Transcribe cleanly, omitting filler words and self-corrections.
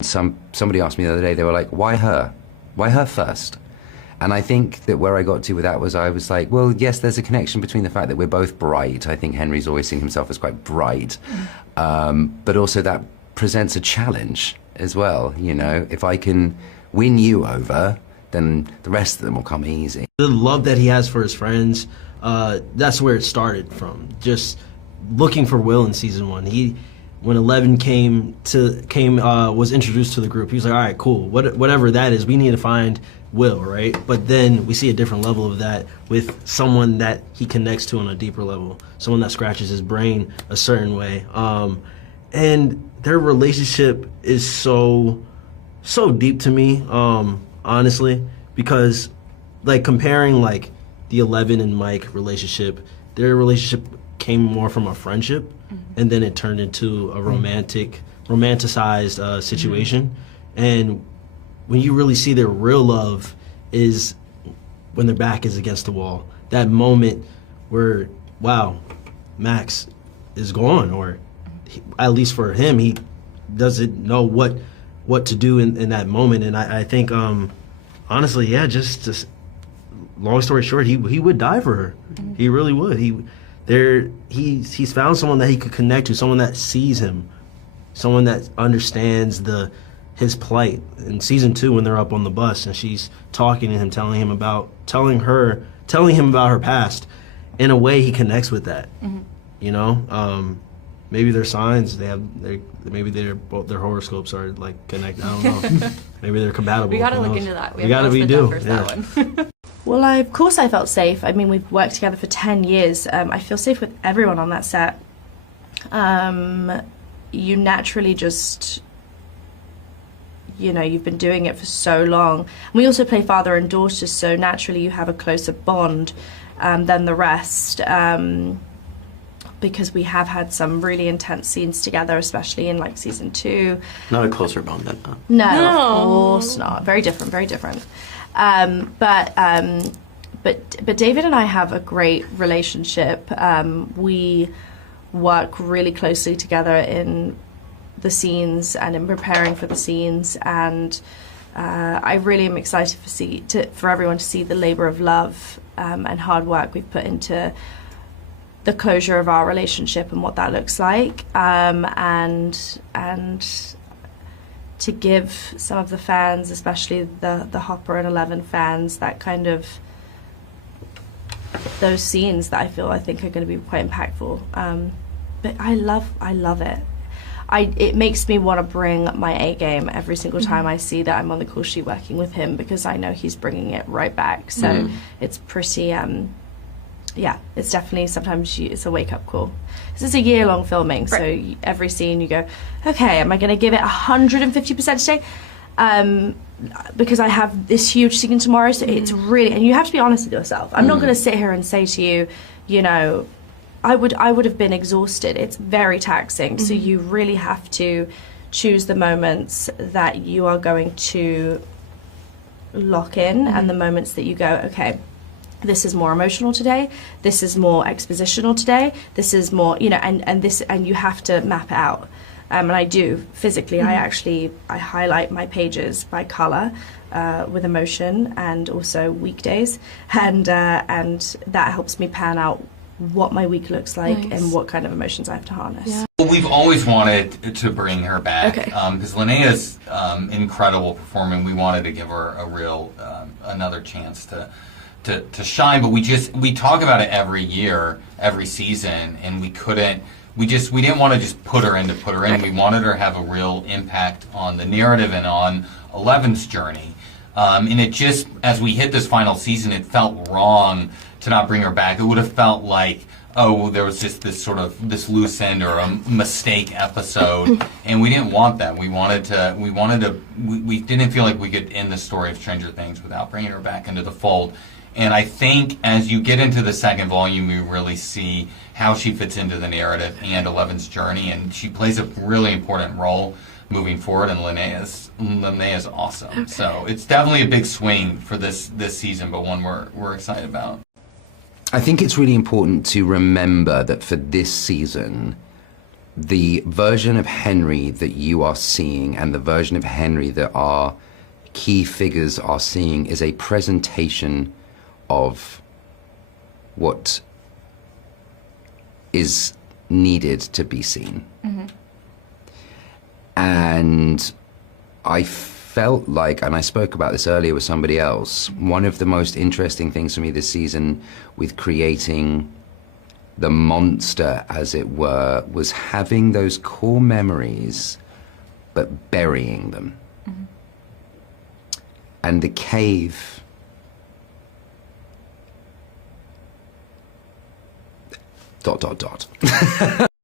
Somebody asked me the other day, they were like, why her? Why her first? And I think that where I got to with that was I was like, well, yes, there's a connection between the fact that we're both bright. I think Henry's always seen himself as quite bright. But also that presents a challenge as well. You know, if I can win you over, then the rest of them will come easy. The love that he has for his friends, that's where it started from. Just looking for Will in season 1. When 11 was introduced to the group, he was like, all right, cool, whatever that is, we need to find Will, right? But then we see a different level of that with someone that he connects to on a deeper level, someone that scratches his brain a certain way. And their relationship is so deep to me, honestly, because like comparing like the 11 and Mike relationship, their relationship came more from a friendship, and then it turned into a romanticized situation. And when you really see their real love is when their back is against the wall. That moment where, wow, Max is gone, or at least for him, he doesn't know what to do in that moment. And I think, honestly, yeah, just long story short, he would die for her. He really would. He's found someone that he could connect to, someone that sees him, someone that understands his plight. In season 2, when they're up on the bus and she's talking to him, telling him about her past, in a way he connects with that. You know, maybe they're signs. Maybe their horoscopes are like connected. I don't know. Maybe they're compatible. We gotta look into that. We do. Yeah. That one. Well, of course I felt safe. I mean, we've worked together for 10 years. I feel safe with everyone on that set. You naturally just, you know, you've been doing it for so long. And we also play father and daughter, so naturally you have a closer bond than the rest. Because we have had some really intense scenes together, especially in like season 2. Not a closer bond than that. No, of course not. Very different, very different. But David and I have a great relationship. We work really closely together in the scenes and in preparing for the scenes, and I really am excited for everyone to see the labor of love and hard work we've put into the closure of our relationship and what that looks like, and to give some of the fans, especially the Hopper and 11 fans, that kind of those scenes that I think are going to be quite impactful. But I love it. It makes me want to bring my A game every single time I see that I'm on the call sheet working with him, because I know he's bringing it right back. So it's pretty, yeah, it's definitely sometimes it's a wake-up call. This is a year-long filming, so every scene you go, okay, am I going to give it 150% today? Because I have this huge scene tomorrow, so it's really, and you have to be honest with yourself. I'm not going to sit here and say to you, you know, I would have been exhausted. It's very taxing, so you really have to choose the moments that you are going to lock in, and the moments that you go, okay, this is more emotional today, this is more expositional today, this is more, you know, and you have to map it out. And I do physically. I highlight my pages by color with emotion, and also weekdays, and that helps me pan out what my week looks like and what kind of emotions I have to harness. Yeah. Well, we've always wanted to bring her back because Linnea's incredible performing. We wanted to give her a real another chance to shine, but we talk about it every year, every season, and we didn't want to just put her in. We wanted her to have a real impact on the narrative and on Eleven's journey. And it just, as we hit this final season, it felt wrong to not bring her back. It would have felt like, oh, there was just this loose end or a mistake episode, and we didn't want that. We didn't feel like we could end the story of Stranger Things without bringing her back into the fold. And I think as you get into the second volume, you really see how she fits into the narrative and Eleven's journey, and she plays a really important role moving forward, and Linnea's awesome. Okay. So it's definitely a big swing for this season, but one we're excited about. I think it's really important to remember that for this season, the version of Henry that you are seeing and the version of Henry that our key figures are seeing is a presentation of what is needed to be seen. And I felt like, and I spoke about this earlier with somebody else, one of the most interesting things for me this season with creating the monster, as it were, was having those core memories, but burying them. And the cave